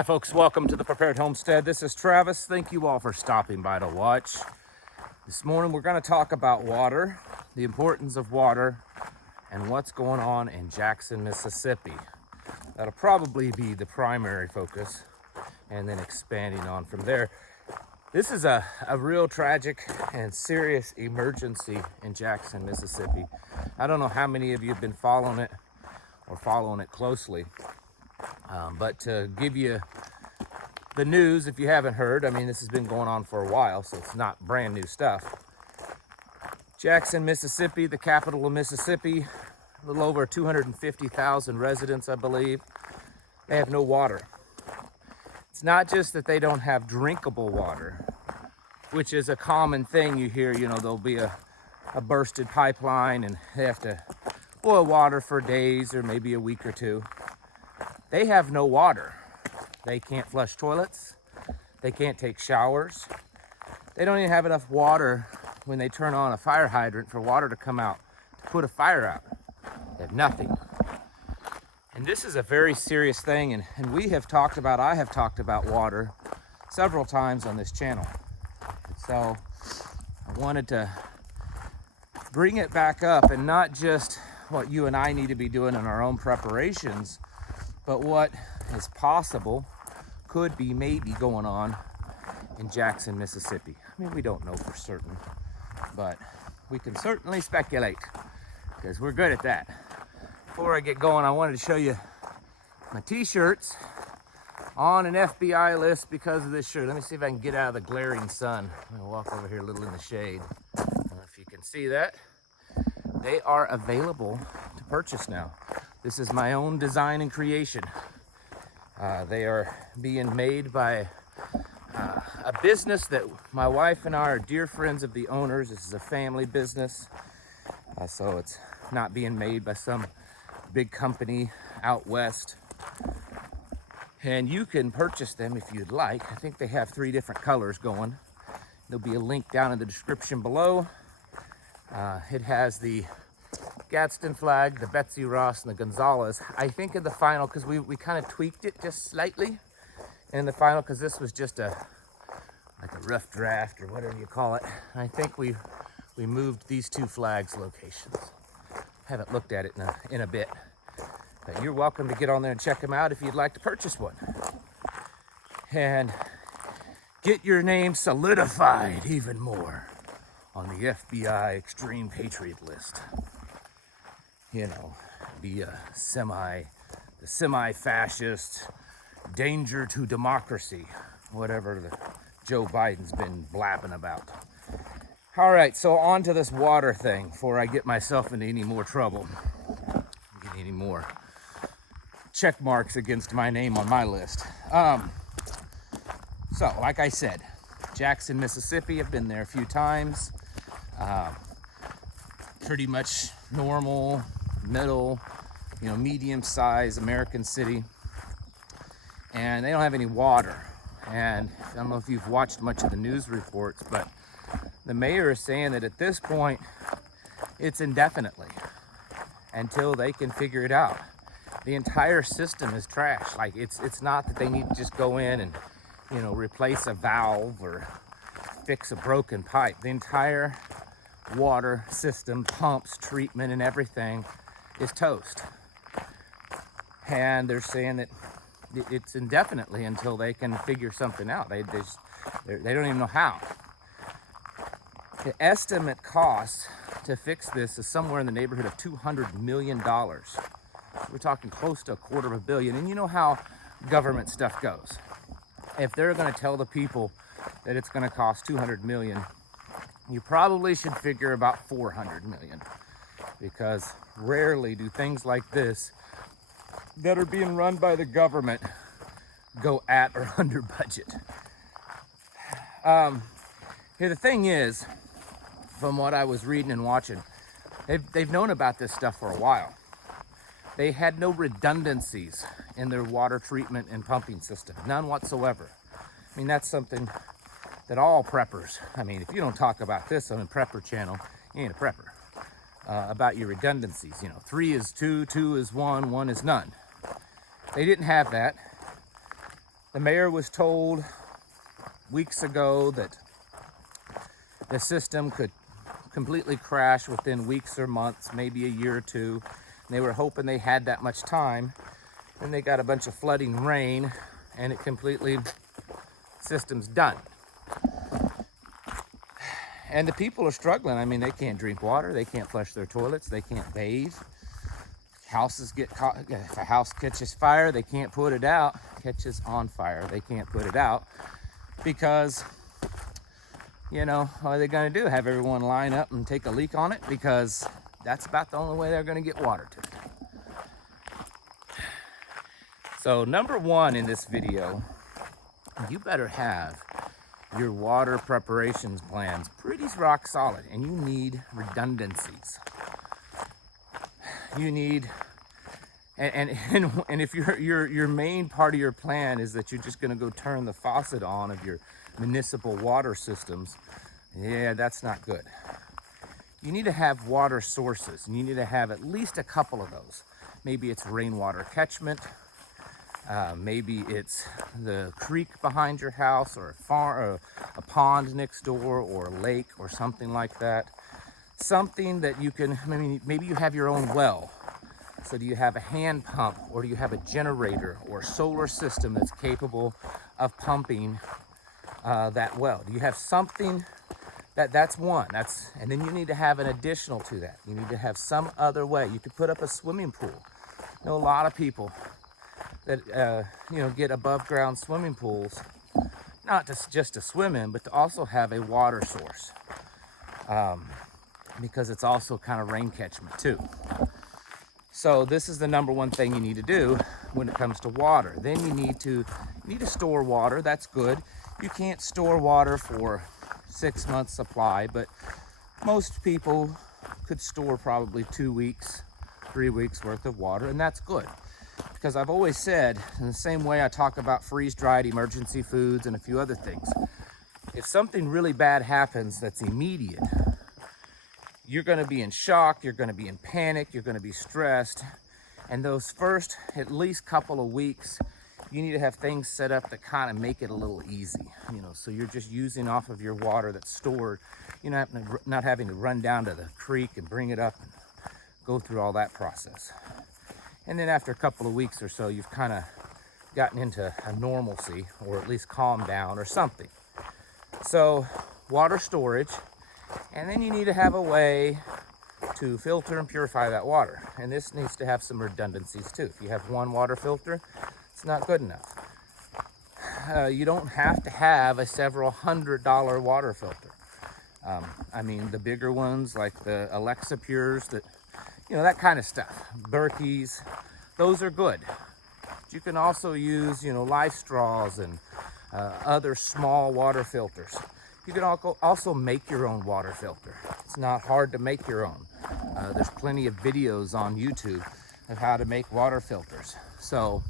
Hi folks, welcome to the Prepared Homestead. This is Travis. Thank you all for stopping by to watch. This morning we're going to talk about water, the importance of water, and what's going on in Jackson, Mississippi. That'll probably be the primary focus, and then expanding on from there. This is a real tragic and serious emergency in Jackson, Mississippi. I don't know how many of you have been following it or following it closely. But to give you the news, if you haven't heard, I mean, this has been going on for a while, so it's not brand new stuff. Jackson, Mississippi, the capital of Mississippi, a little over 250,000 residents, I believe. They have no water. It's not just that they don't have drinkable water, which is a common thing you hear, you know, there'll be a bursted pipeline and they have to boil water for days or maybe a week or two. They have no water. They can't flush toilets. They can't take showers. They don't even have enough water when they turn on a fire hydrant for water to come out to put a fire out. They have nothing. And this is a very serious thing, and I have talked about water several times on this channel. So I wanted to bring it back up, and not just what you and I need to be doing in our own preparations, but what is possible, could be maybe going on in Jackson, Mississippi. I mean, we don't know for certain, but we can certainly speculate because we're good at that. Before I get going, I wanted to show you my t-shirts on an FBI list because of this shirt. Let me see if I can get out of the glaring sun. I'm gonna walk over here a little in the shade. I don't know if you can see that. They are available to purchase now. This is my own design and creation. They are being made by a business that my wife and I are dear friends of the owners. This is a family business. So it's not being made by some big company out west. And you can purchase them if you'd like. I think they have 3 different colors going. There'll be a link down in the description below. It has the Gadsden flag, the Betsy Ross, and the Gonzalez. I think in the final, because we kind of tweaked it just slightly in the final, because this was just like a rough draft or whatever you call it. I think we moved these 2 flags locations. Haven't looked at it in a bit, but you're welcome to get on there and check them out if you'd like to purchase one and get your name solidified even more on the FBI Extreme Patriot list. You know, be a semi-fascist, danger to democracy, whatever Joe Biden's been blabbing about. All right, so on to this water thing before I get myself into any more trouble, get any more check marks against my name on my list. So, like I said, Jackson, Mississippi, I've been there a few times. Pretty much normal, middle, medium-sized American city, and they don't have any water. And I don't know if you've watched much of the news reports, but the mayor is saying that at this point it's indefinitely until they can figure it out. The entire system is trash. Like, it's not that they need to just go in and replace a valve or fix a broken pipe. The entire water system, pumps, treatment, and everything is toast. And they're saying that it's indefinitely until they can figure something out. They don't even know how. The estimate cost to fix this is somewhere in the neighborhood of $200 million. We're talking close to $250 million. And you know how government stuff goes. If they're going to tell the people that it's going to cost $200 million, you probably should figure about $400 million, because rarely do things like this that are being run by the government go at or under budget. Here, the thing is, from what I was reading and watching, they've known about this stuff for a while. They had no redundancies in their water treatment and pumping system, none whatsoever. I mean, that's something that all preppers, I mean, if you don't talk about this on a prepper channel, you ain't a prepper. About your redundancies, 3 is 2, 2 is 1, 1 is none. They didn't have that. The mayor was told weeks ago that the system could completely crash within weeks or months, maybe a year or two. And they were hoping they had that much time. Then they got a bunch of flooding rain and it completely, system's done. And the people are struggling. I mean, they can't drink water, they can't flush their toilets, they can't bathe. Houses get caught, if a house catches fire, they can't put it out. Catches on fire, they can't put it out because, you know, what are they gonna do? Have everyone line up and take a leak on it? Because that's about the only way they're gonna get water to it. So number one in this video, you better have your water preparations plans pretty rock solid, and you need redundancies. You need, and if your main part of your plan is that you're just going to go turn the faucet on of your municipal water systems, yeah, that's not good. You need to have water sources, and you need to have at least a couple of those. Maybe it's rainwater catchment. Maybe it's the creek behind your house, or a pond next door, or a lake, or something like that. Something that you can, maybe you have your own well. So do you have a hand pump, or do you have a generator or solar system that's capable of pumping that well? Do you have something that's one? And then you need to have an additional to that. You need to have some other way. You could put up a swimming pool. I know a lot of people that get above ground swimming pools, not just to swim in, but to also have a water source, because it's also kind of rain catchment too. So this is the number one thing you need to do when it comes to water. Then you need to store water. That's good. You can't store water for 6 months supply, but most people could store probably 2 weeks, 3 weeks worth of water, and that's good. Because I've always said, in the same way I talk about freeze-dried emergency foods and a few other things, if something really bad happens that's immediate, you're going to be in shock, you're going to be in panic, you're going to be stressed, and those first at least couple of weeks, you need to have things set up that kind of make it a little easy, so you're just using off of your water that's stored. You're not having to run down to the creek and bring it up and go through all that process. And then after a couple of weeks or so, you've kind of gotten into a normalcy, or at least calmed down or something. So water storage, and then you need to have a way to filter and purify that water. And this needs to have some redundancies too. If you have one water filter, it's not good enough. You don't have to have a several $100 water filter. The bigger ones like the Alexa Pures, that kind of stuff. Berkey's, those are good. But you can also use, life straws and other small water filters. You can also make your own water filter. It's not hard to make your own. There's plenty of videos on YouTube of how to make water filters. So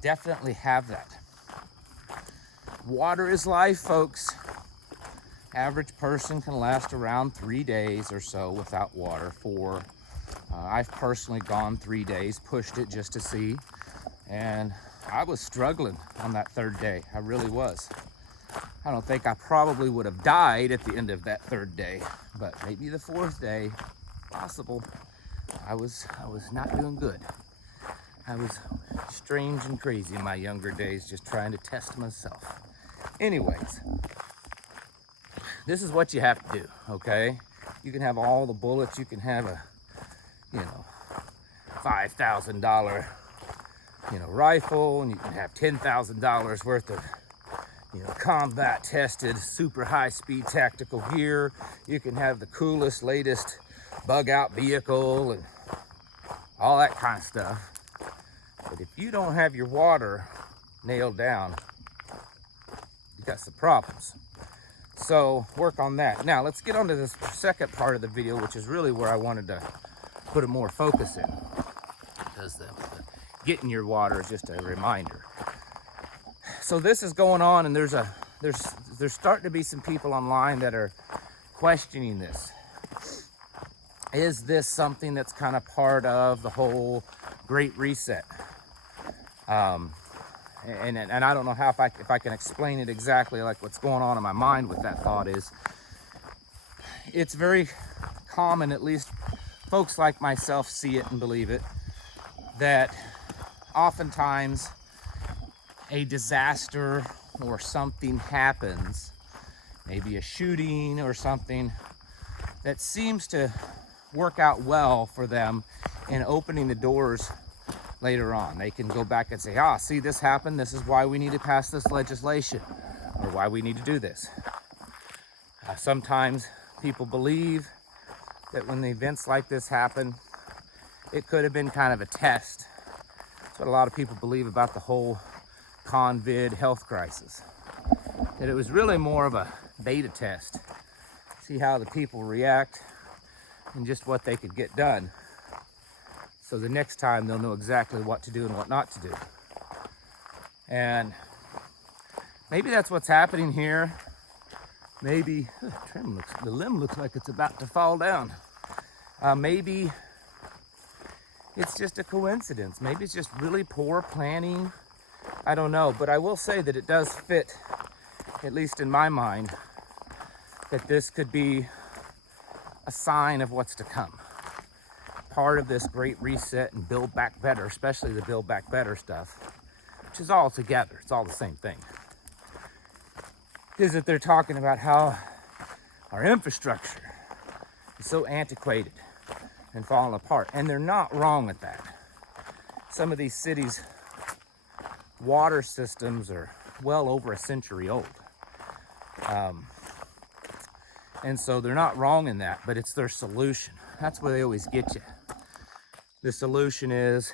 definitely have that. Water is life, folks. Average person can last around 3 days or so without water. I've personally gone 3 days, pushed it just to see, and I was struggling on that third day. I really was. I don't think I probably would have died at the end of that third day, but maybe the fourth day, possible. I was not doing good. I was strange and crazy in my younger days, just trying to test myself. Anyways, this is what you have to do, okay? You can have all the bullets, you can have a $5,000 rifle, and you can have $10,000 worth of combat tested super high speed tactical gear. You can have the coolest latest bug out vehicle and all that kind of stuff, but if you don't have your water nailed down, you got some problems. So work on that. Now let's get on to this second part of the video, which is really where I wanted to put a more focus in, because the getting your water is just a reminder. So this is going on, and there's starting to be some people online that are questioning this. Is this something that's kind of part of the whole Great Reset? and I don't know how if I can explain it exactly, like what's going on in my mind with that thought is, it's very common, at least folks like myself see it and believe it, that oftentimes a disaster or something happens, maybe a shooting or something, that seems to work out well for them in opening the doors later on. They can go back and say, see, this happened, this is why we need to pass this legislation, or why we need to do this. Sometimes people believe that when the events like this happen, it could have been kind of a test. That's what a lot of people believe about the whole COVID health crisis. That it was really more of a beta test. See how the people react and just what they could get done. So the next time they'll know exactly what to do and what not to do. And maybe that's what's happening here. Maybe the limb looks like it's about to fall down. Maybe it's just a coincidence. Maybe it's just really poor planning. I don't know, but I will say that it does fit, at least in my mind, that this could be a sign of what's to come. Part of this great reset and build back better, especially the build back better stuff, which is all together, it's all the same thing, is that they're talking about how our infrastructure is so antiquated and falling apart. And they're not wrong at that. Some of these cities' water systems are well over a century old. And so they're not wrong in that, but it's their solution. That's where they always get you. The solution is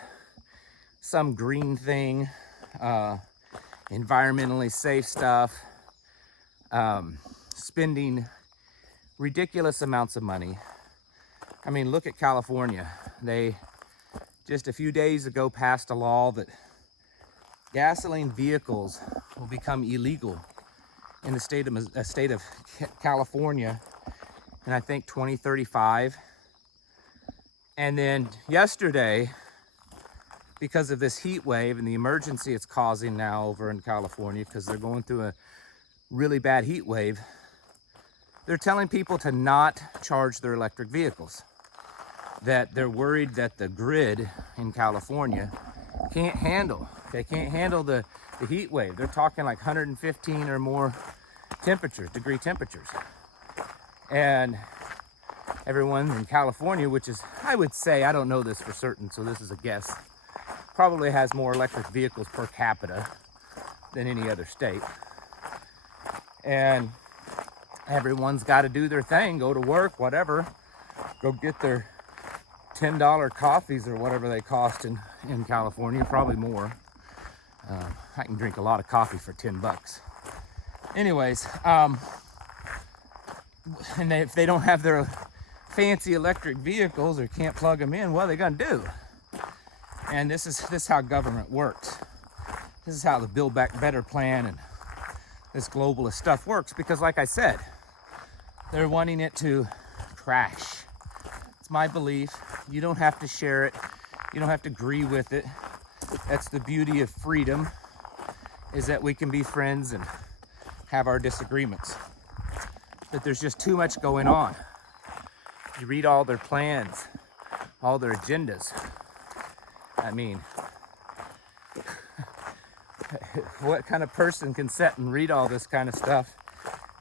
some green thing, environmentally safe stuff, spending ridiculous amounts of money. I mean, look at California. They just a few days ago passed a law that gasoline vehicles will become illegal in the state of California in, I think, 2035. And then yesterday, because of this heat wave and the emergency it's causing now over in California, because they're going through a really bad heat wave, they're telling people to not charge their electric vehicles. That they're worried that the grid in California can't handle. They can't handle the heat wave. They're talking like 115 or more degree temperatures. And everyone in California, which is, I would say, I don't know this for certain, so this is a guess, probably has more electric vehicles per capita than any other state. And everyone's got to do their thing, go to work, whatever, go get their $10 coffees or whatever they cost in California, probably more. I can drink a lot of coffee for $10. Anyways, and if they don't have their fancy electric vehicles or can't plug them in, what are they gonna do? And this is how government works. This is how the Build Back Better plan and this globalist stuff works, because like I said, they're wanting it to crash. It's my belief. You don't have to share it. You don't have to agree with it. That's the beauty of freedom, is that we can be friends and have our disagreements. But there's just too much going on. You read all their plans, all their agendas. I mean, what kind of person can sit and read all this kind of stuff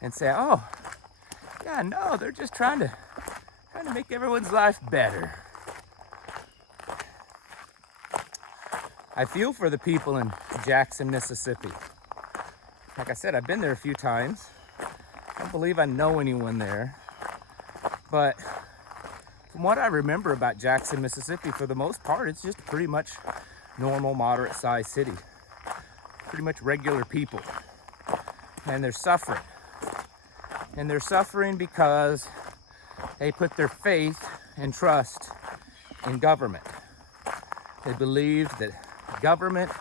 and say, oh, yeah, no, they're just trying to make everyone's life better. I feel for the people in Jackson, Mississippi. Like I said, I've been there a few times. I don't believe I know anyone there. But from what I remember about Jackson, Mississippi, for the most part, it's just pretty much normal, moderate-sized city. Pretty much regular people. And they're suffering. And they're suffering because they put their faith and trust in government. They believed that government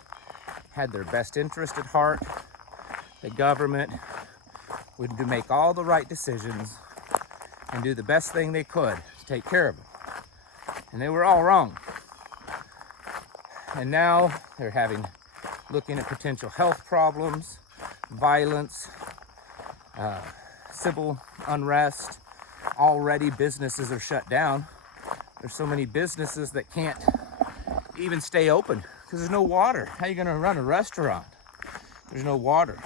had their best interest at heart. The government would make all the right decisions and do the best thing they could to take care of them. And they were all wrong. And now they're having looking at potential health problems, violence, civil unrest. Already businesses are shut down. There's so many businesses that can't even stay open because there's no water. How are you gonna run a restaurant? There's no water.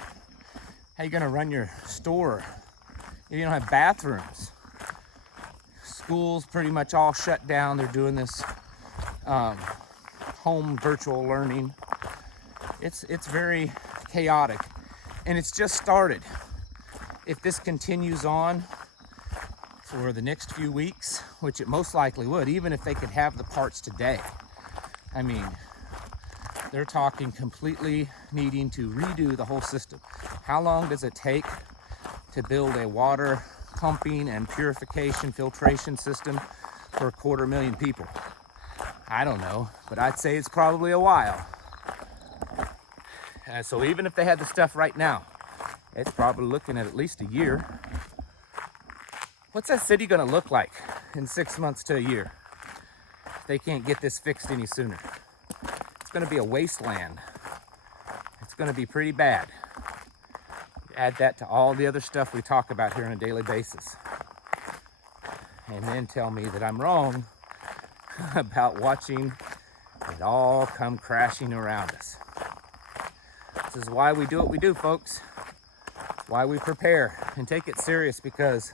How are you gonna run your store if you don't have bathrooms? Schools pretty much all shut down. They're doing this home virtual learning. It's very chaotic, and it's just started. If this continues on for the next few weeks, which it most likely would, even if they could have the parts today, I mean, they're talking completely needing to redo the whole system. How long does it take to build a water pumping and purification filtration system for 250,000 people? I don't know, but I'd say it's probably a while. So even if they had the stuff right now, it's probably looking at least a year. What's that city gonna look like in 6 months to a year if they can't get this fixed any sooner? It's gonna be a wasteland. It's gonna be pretty bad. Add that to all the other stuff we talk about here on a daily basis. And then tell me that I'm wrong about watching it all come crashing around us. This is why we do what we do, folks. Why we prepare and take it serious, because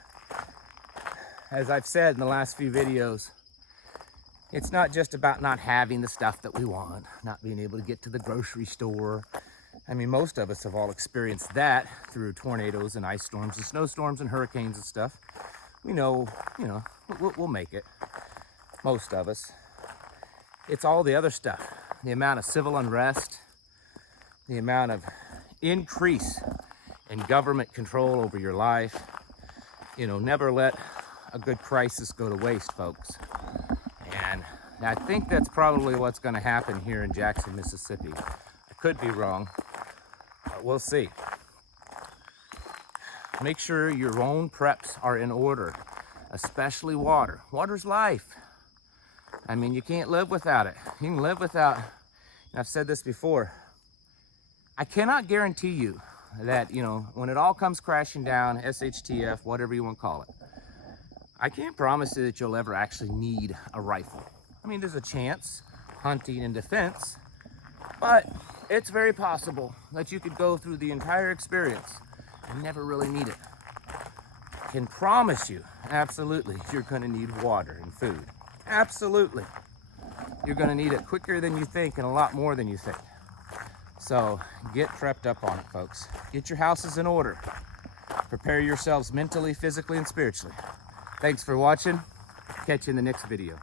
as I've said in the last few videos, it's not just about not having the stuff that we want, not being able to get to the grocery store. I mean, most of us have all experienced that through tornadoes and ice storms and snowstorms and hurricanes and stuff. We know, we'll make it. Most of us. It's all the other stuff. The amount of civil unrest, the amount of increase in government control over your life. Never let a good crisis go to waste, folks. And I think that's probably what's going to happen here in Jackson, Mississippi. I could be wrong, but we'll see. Make sure your own preps are in order, especially water. Water's life. I mean, you can't live without it. You can live without, I've said this before, I cannot guarantee you that, when it all comes crashing down, SHTF, whatever you want to call it, I can't promise you that you'll ever actually need a rifle. I mean, there's a chance, hunting and defense, but it's very possible that you could go through the entire experience and never really need it. I can promise you, absolutely, you're going to need water and food. Absolutely. You're going to need it quicker than you think and a lot more than you think. So get prepped up on it, folks. Get your houses in order. Prepare yourselves mentally, physically, and spiritually. Thanks for watching. Catch you in the next video.